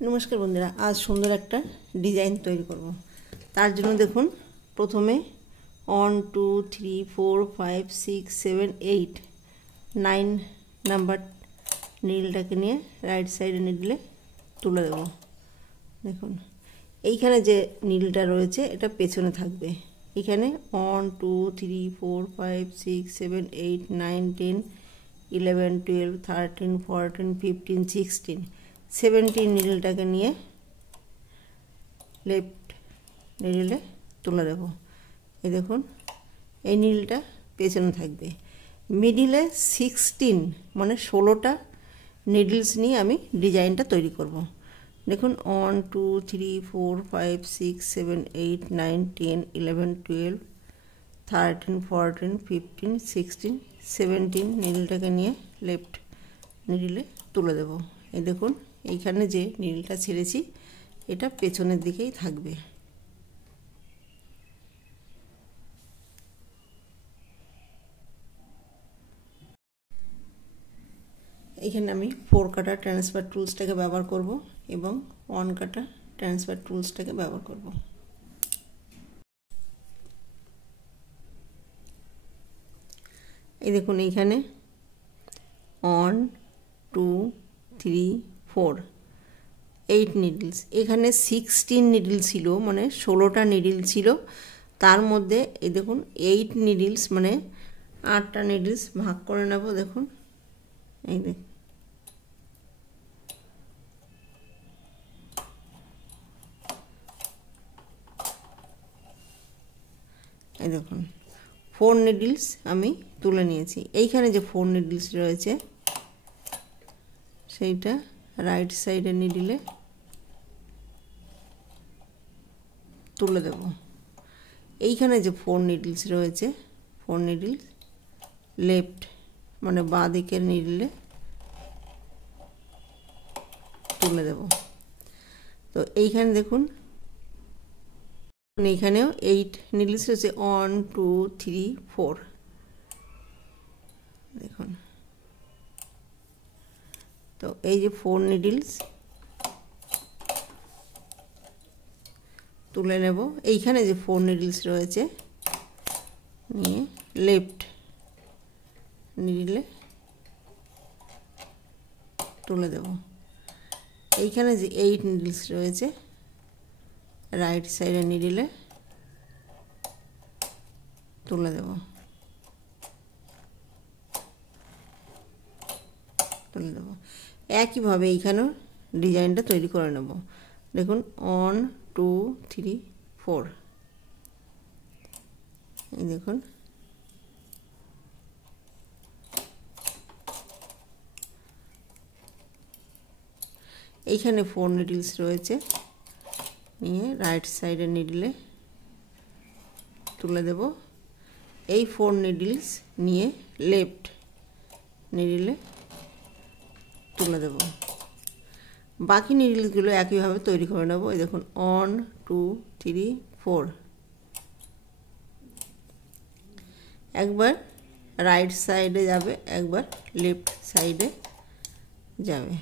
नमस्कार बंधुरा आज सुंदर एक डिजाइन तैरी करब तार जन्य देखुन प्रथमे 1 2 3 4 5 6 7 8 9 नम्बर नीडलटाके निये राइट साइडे निडले तुले देब। देखुन এইখানে যে নীলটা রয়েছে এটা পেছনে থাকবে। এখানে 1 2 3 4 5 6 7 8 9 10 11 12 13 14 15 16 17 नीडलटाके निये लेफ्ट नीडले तुले देब। এই দেখুন এই নীলটা পেছনে থাকবে। মিডিলে 16 মানে 16টা নিডলস নিয়ে আমি ডিজাইনটা তৈরি করব। দেখুন 1 2 3 4 5 6 7 8 9 10 11 12 13 14 15 16 17 नीडलটাকে নিয়ে লেফট নিডলে তুলে দেব। এই দেখুন এইখানে যে নীলটা ছেড়েছি এটা পেছনের দিকেই থাকবে। এখানে আমি 4 কাটা ট্রান্সফার টুলসটাকে ব্যবহার করব এবং 1 কাটা ট্রান্সফার টুলসটাকে ব্যবহার করব। এই দেখুন এইখানে 1 2 3 4 8 নিডলস, এখানে 16 নিডল ছিল মানে 16টা নিডল ছিল। তার মধ্যে এই দেখুন 8 নিডলস মানে 8টা নিডলস ভাগ করে নেব। দেখুন এই দেখুন এই দেখুন 4 নিডলস আমি তুলে নিয়েছি। এইখানে যে 4 নিডলস রয়েছে সেইটা রাইট সাইডে নিডলে তুলে দেব। এইখানে যে 4 নিডলস রয়েছে 4 নিডলস লেফট মানে বাঁ দিকের নিডলে তুলে দেব। তো এইখানে দেখুন এইখানেও 8 নিডলস রয়েছে 1 2 3 4। দেখুন তো এই যে 4 নিডলস তুলে নেব। এইখানে যে 4 নিডলস রয়েছে নিয়ে লেফট নিডলে তুলে দেব। এইখানে যে 8 নিডলস রয়েছে রাইট সাইডে নিডলে তুলে দেব তুলে দেব। একইভাবে এইখানেও ডিজাইনটা তৈরি করে নেব। দেখুন 1 2 3 4 এই দেখুন এইখানে 4 নিডলস রয়েছে নিয়ে রাইট সাইডে নিডলে তুলে দেব। এই 4 নিডলস নিয়ে লেফট নিডলে তুলে দেব। বাকি নিডলসগুলো একইভাবে তৈরি করে নেব। এই দেখুন 1 2 3 4 একবার রাইট সাইডে যাবে একবার লেফট সাইডে যাবে।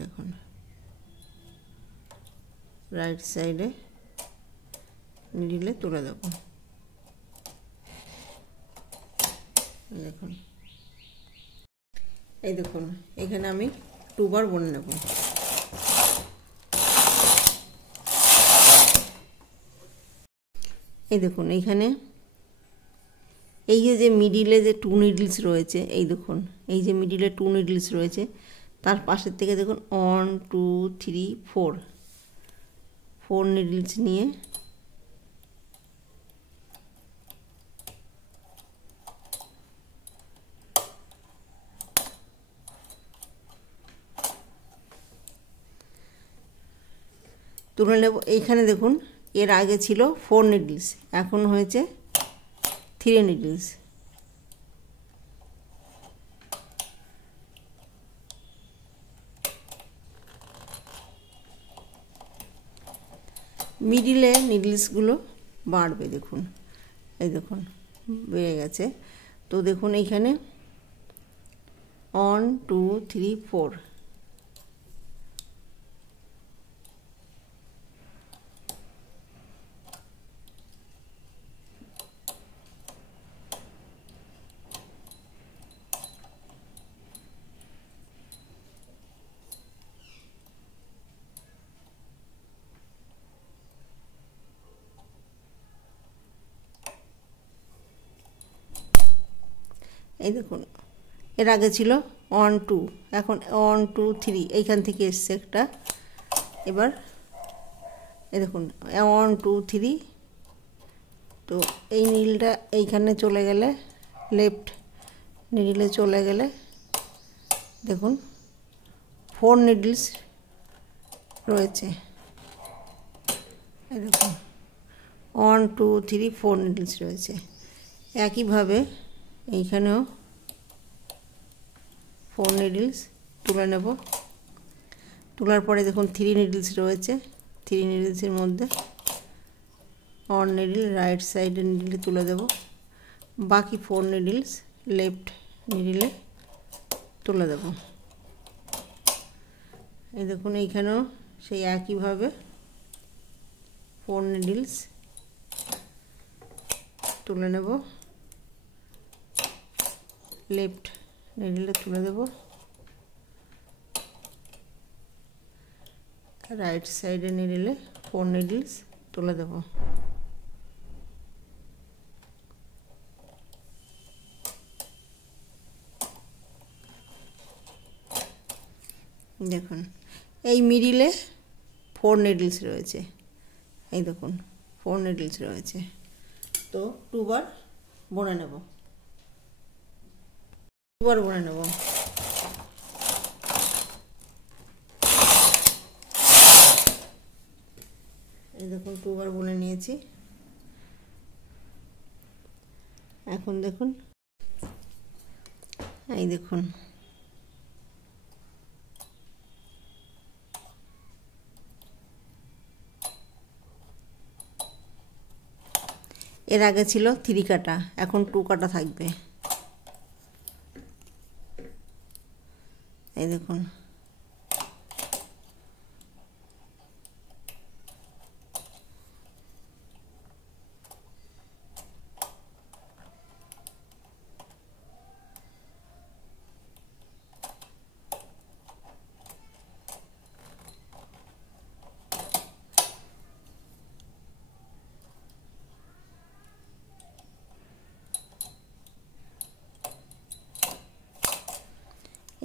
দেখুন রাইট সাইডে নিডলে তুলে দেব। দেখুন এই দেখুন এখানে আমি 2 বার বুনে নেব। এই দেখুন এইখানে এই যে মিডিলে যে 2 নিডলস রয়েছে এই দেখুন এই যে মিডিলে 2 নিডলস রয়েছে তার পাশের থেকে দেখুন 1 2 3 4 নিডলস নিয়ে তুলে নেব। এইখানে দেখুন এর আগে ছিল 4 নিডলস এখন হয়েছে 3 নিডলস। মিডিলে নিডলসগুলো বাড়বে, দেখুন এই দেখুন বেড়ে গেছে। তো দেখুন এইখানে 1 2 3 4 এই দেখুন এর আগে ছিল 1 2, এখন 1 2 3 এইখান থেকে এসছে একটা। এবার এই দেখুন 1 2 3, তো এই নীলটা এইখানে চলে গেলে, লেফট নিডলে চলে গেলে দেখুন 4 নিডলস রয়েছে। এই দেখুন 1 2 3 4 নিডলস রয়েছে। একইভাবে এইখানেও 4 নিডলস তুলে নেব। তোলার পরে দেখুন 3 নিডলস রয়েছে। 3 নিডলসের মধ্যে 1 নিডল রাইট সাইডের নিডলে তুলে দেব, বাকি 4 নিডলস লেফট নিডলে তুলে দেব। এই দেখুন এইখানেও সেই একইভাবে 4 নিডলস তুলে নেব, লেফট নিডলে তুলে দেব, রাইট সাইডে নিডলে 4 নিডলস তুলে দেব। দেখুন এই মিডিলে 4 নিডলস রয়েছে। এই দেখুন 4 নিডলস রয়েছে। তো 2 বার বুনে নেব, 2 বার বুনে নেব। এই দেখুন 2 বার বুনে নিয়েছি। এখন দেখুন এই দেখুন এর আগে ছিল 3 কাটা, এখন 2 কাটা থাকবে। এই দেখুন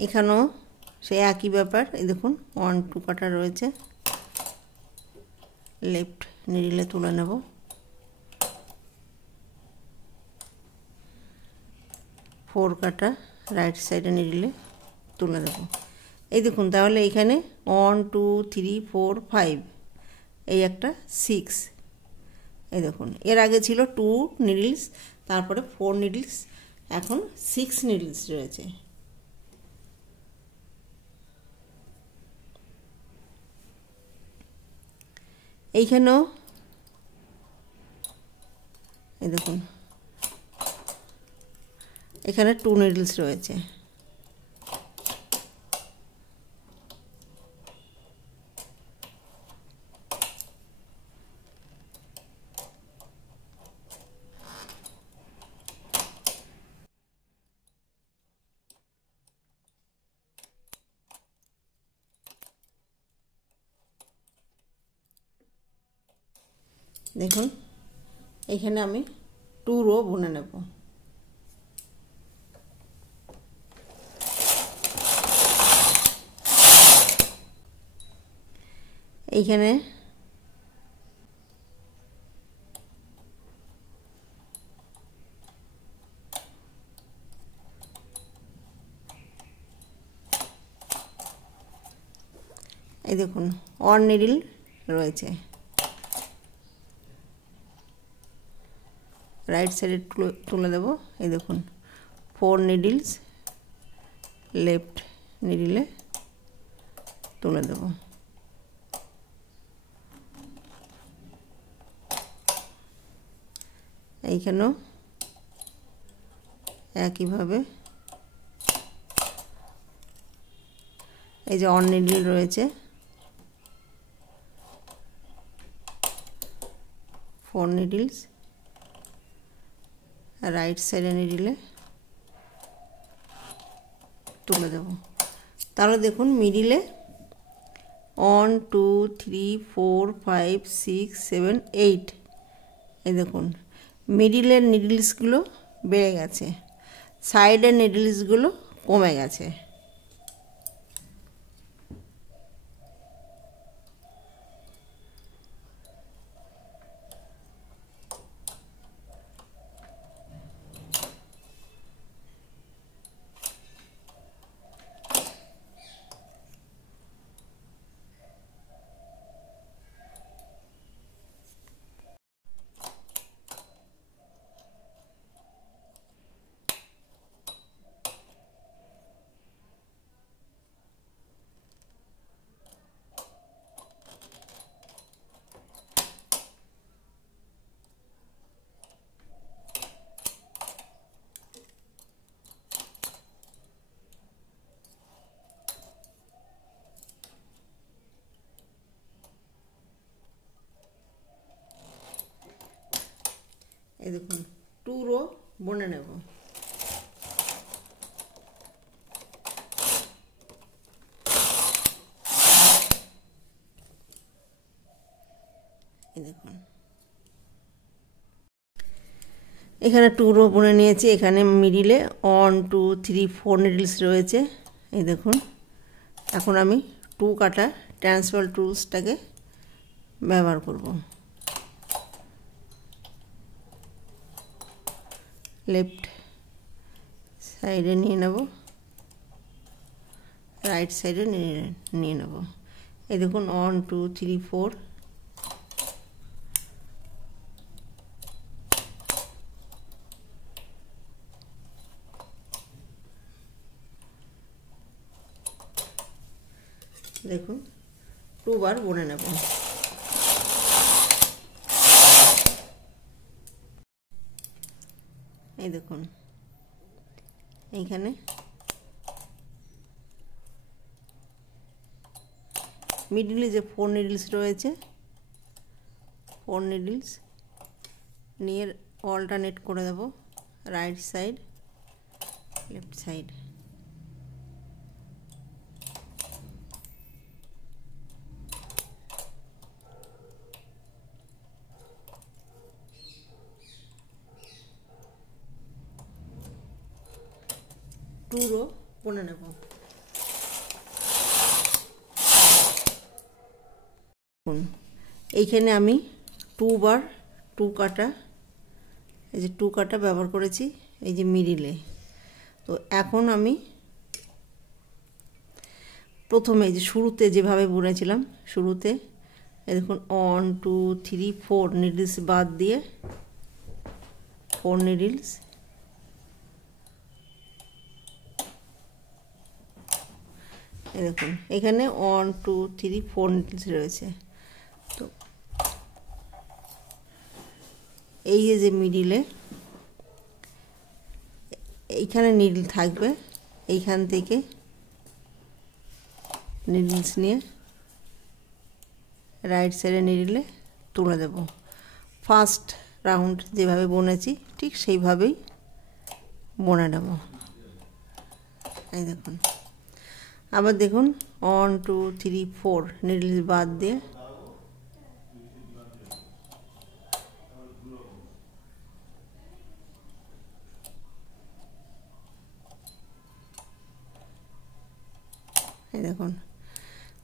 এখানেও সেই একই ব্যাপার। এই দেখুন 1 2 কাটা রয়েছে, লেফট নিডলে তুলে নেব, 4 কাটা রাইট সাইডে নিডলে তুলে দেব। এই দেখুন তাহলে এখানে 1 2 3 4 5, এই একটা 6। এই দেখুন এর আগে ছিল 2 নিডলস, তারপরে 4 নিডলস, এখন 6 নিডলস রয়েছে। এইখানেও এই দেখুন এখানে 2 নিডলস রয়েছে। দেখুন এখানে আমি 2 রো বুনে নেব। এইখানে এই দেখুন 1 নিডল রয়েছে, রাইট সাইডে তুলে দেব। এই দেখুন 4 নিডলস লেফট নিডলে তুলে দেব। এইখানেও একইভাবে এই যে অন নিডল রয়েছে 4 নিডলস, রাইট সাইডে নিডলে তুলে দেব। তাহলে দেখুন মিডিলে 1 2 3 4 5 6 7 8, এই দেখুন মিডিলের নিডলসগুলো বেড়ে গেছে, সাইডের নিডলসগুলো কমে গেছে। এই দেখুন 2 রো বুনে নেব। এই দেখুন এখানে 2 রো বুনে নিয়েছি। এখানে মিডিলে 1 2 3 4 নিডলস রয়েছে। এই দেখুন এখন আমি 2 কাটা ট্রান্সফার টুলসটাকে ব্যবহার করব। লেফট সাইডে নিয়ে নেব, রাইট সাইডে নিয়ে নেব। এই দেখুন 1 2 3 4, দেখুন 2 বার বুনে নেব। এই দেখুন এইখানে মিডলে যে 4 নিডলস রয়েছে, 4 নিডলস নিয়ে অল্টারনেট করে দেব, রাইট সাইড লেফট সাইড। পুরো বুনে নেব। এইখানে আমি 2 বার 2 কাটা, এই যে 2 কাটা ব্যবহার করেছি এই যে মিডিলে। তো এখন আমি প্রথমে যে শুরুতে যেভাবে বুনেছিলাম, শুরুতে এই দেখুন 1 2 3 4 নিডলস বাদ দিয়ে 4 নিডলস, এই দেখুন এখানে 1 2 3 4 নিডলস রয়েছে। তো এই যে মিডিলে এইখানে নিডল থাকবে, এইখান থেকে নিডলস নিয়ে রাইট সাইডে নিডলে তুলে দেব। ফার্স্ট রাউন্ড যেভাবে বুনেছি ঠিক সেইভাবেই বুনে নেব। এই দেখুন আবার দেখুন 1 2 3 4 নিডলস বাদ দিয়ে এই দেখুন।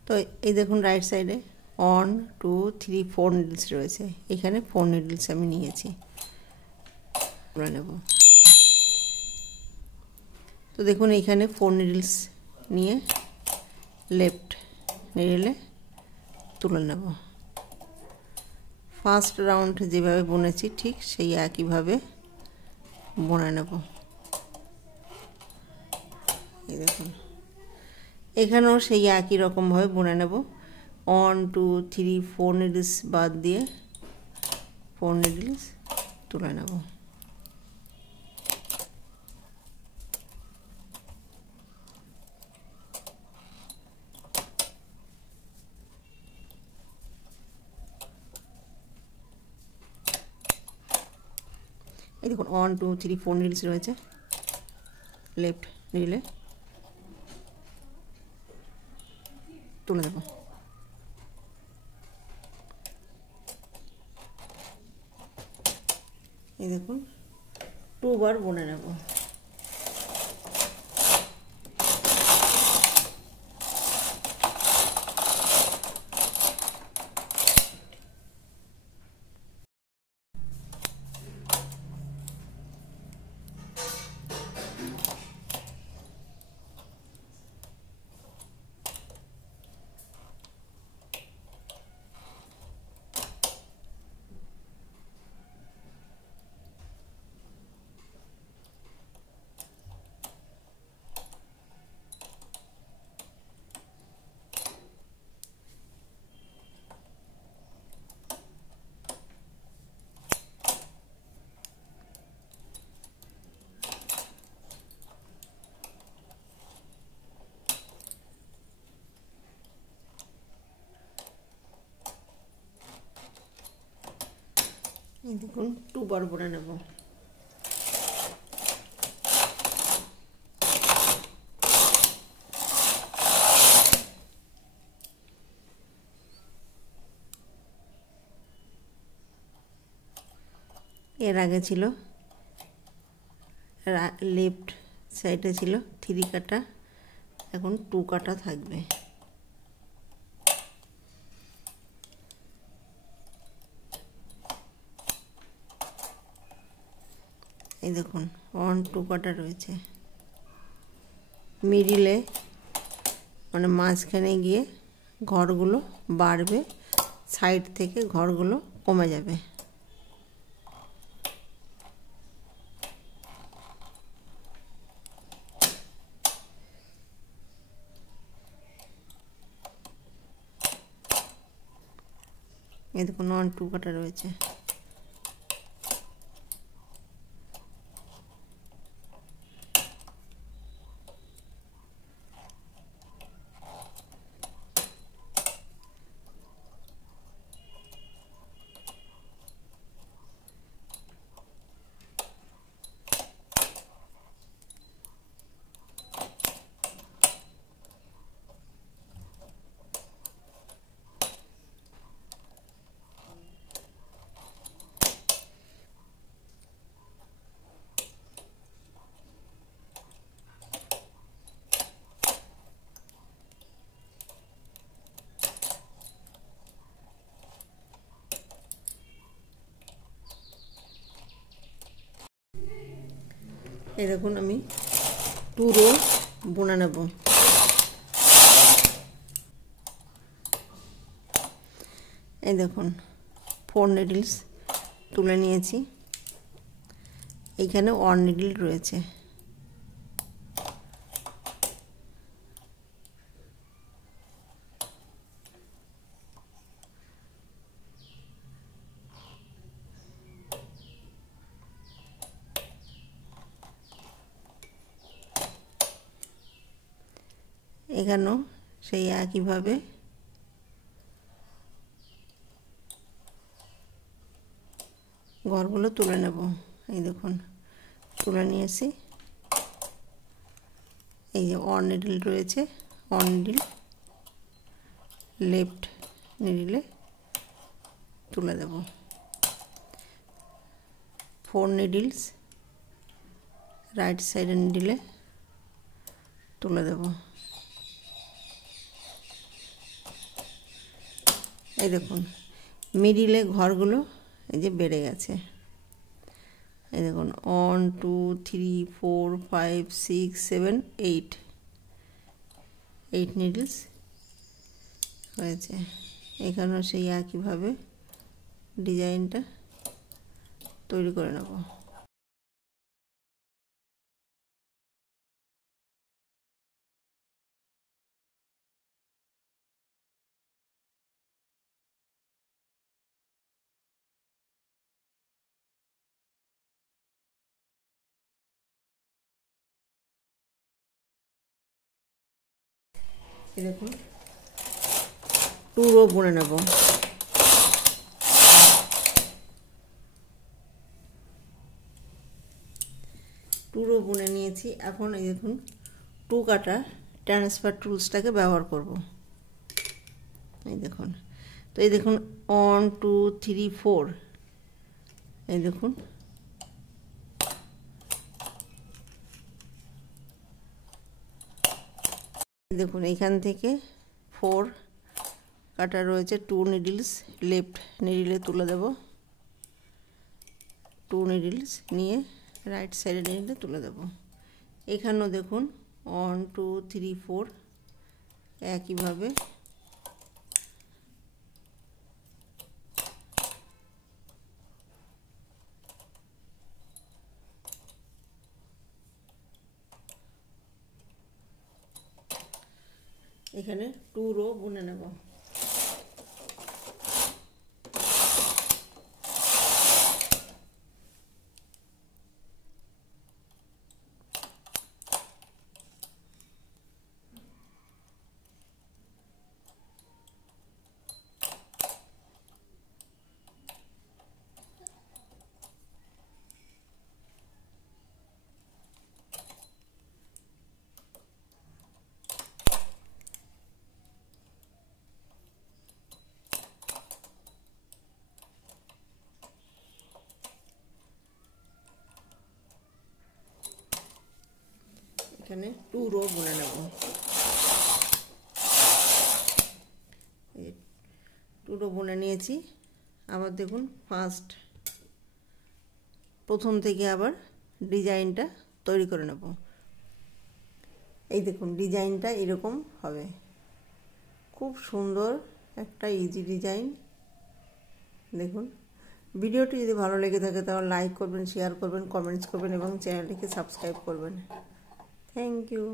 তো এই দেখুন রাইট সাইডে 1 2 3 4 নিডলস রয়েছে, এখানে 4 নিডলস আমি নিয়েছি, তুলে নেব। তো দেখুন এখানে 4 নিডলস নিয়ে লেফট নিডলে তুলে নেব। ফার্স্ট রাউন্ড যেভাবে বুনেছি ঠিক সেই একইভাবে বুনে নেব। এই দেখুন এখানেও সেই একই রকমভাবে বুনে নেব। 1 2 3 4 নিডলস বাদ দিয়ে 4 নিডলস তুলে নেব। এই দেখুন 1 2 3 4 নিডলস রয়েছে, লেফট নিডলে তুলে দেব। এই দেখুন 2 বার বুনে নেব। এই দেখুন 2 বার বুনে নেব। এর আগে ছিল লেফট সাইডে ছিল 3 কাটা, এখন 2 কাটা থাকবে। এই দেখুন 1 2 কাটা রয়েছে। মিডিলে মানে মাঝখানে গিয়ে ঘরগুলো বাড়বে, সাইড থেকে ঘরগুলো কমে যাবে। এই দেখুন 1 2 কাটা রয়েছে। এই দেখুন আমি 2 রো বুনে নেব। এই দেখুন 4 নিডলস তুলে নিয়েছি, এইখানে 1 নিডল রয়েছে। এখানেও সেই একইভাবে ঘরগুলো তুলে নেব। এই দেখুন তুলে নিয়েছি। এই যে 1 নিডল রয়েছে, 1 নিডল লেফট নিডলে তুলে দেব। 4 নিডলস রাইট সাইডের নিডলে তুলে দেব। এই দেখুন মিডিলে ঘরগুলো এই যে বেড়ে গেছে। এই দেখুন 1 2 3 4 5 6 7 8 নিডলস হয়েছে। এখানেও সেই একইভাবে ডিজাইনটা তৈরি করে নেব। এই দেখুন 2 রো বুনে নেব। টুরো বুনে নিয়েছি। এখন এই দেখুন 2 কাটা ট্রান্সফার টুলসটাকে ব্যবহার করব। এই দেখুন, তো এই দেখুন 1 2 3 4, এই দেখুন দেখুন এইখান থেকে 4 কাটা রয়েছে। 2 নিডলস লেফট নিডলে তুলে দেব। 2 নিডলস নিয়ে রাইট সাইডে নিডলে তুলে দেব। এখানেও দেখুন 1 2 3 4 একইভাবে এখানে 2 রো বুনে নেব। এখানে 2 রো বুনে নেব। 2 রো বুনে নিয়েছি। আবার দেখুন প্রথম থেকে আবার ডিজাইনটা তৈরি করে নেব। এই দেখুন ডিজাইনটা এরকম হবে, খুব সুন্দর একটা ইজি ডিজাইন। দেখুন ভিডিওটি যদি ভালো লেগে থাকে তাহলে লাইক করবেন, শেয়ার করবেন, কমেন্টস করবেন এবং চ্যানেলটিকে সাবস্ক্রাইব করবেন। Thank you.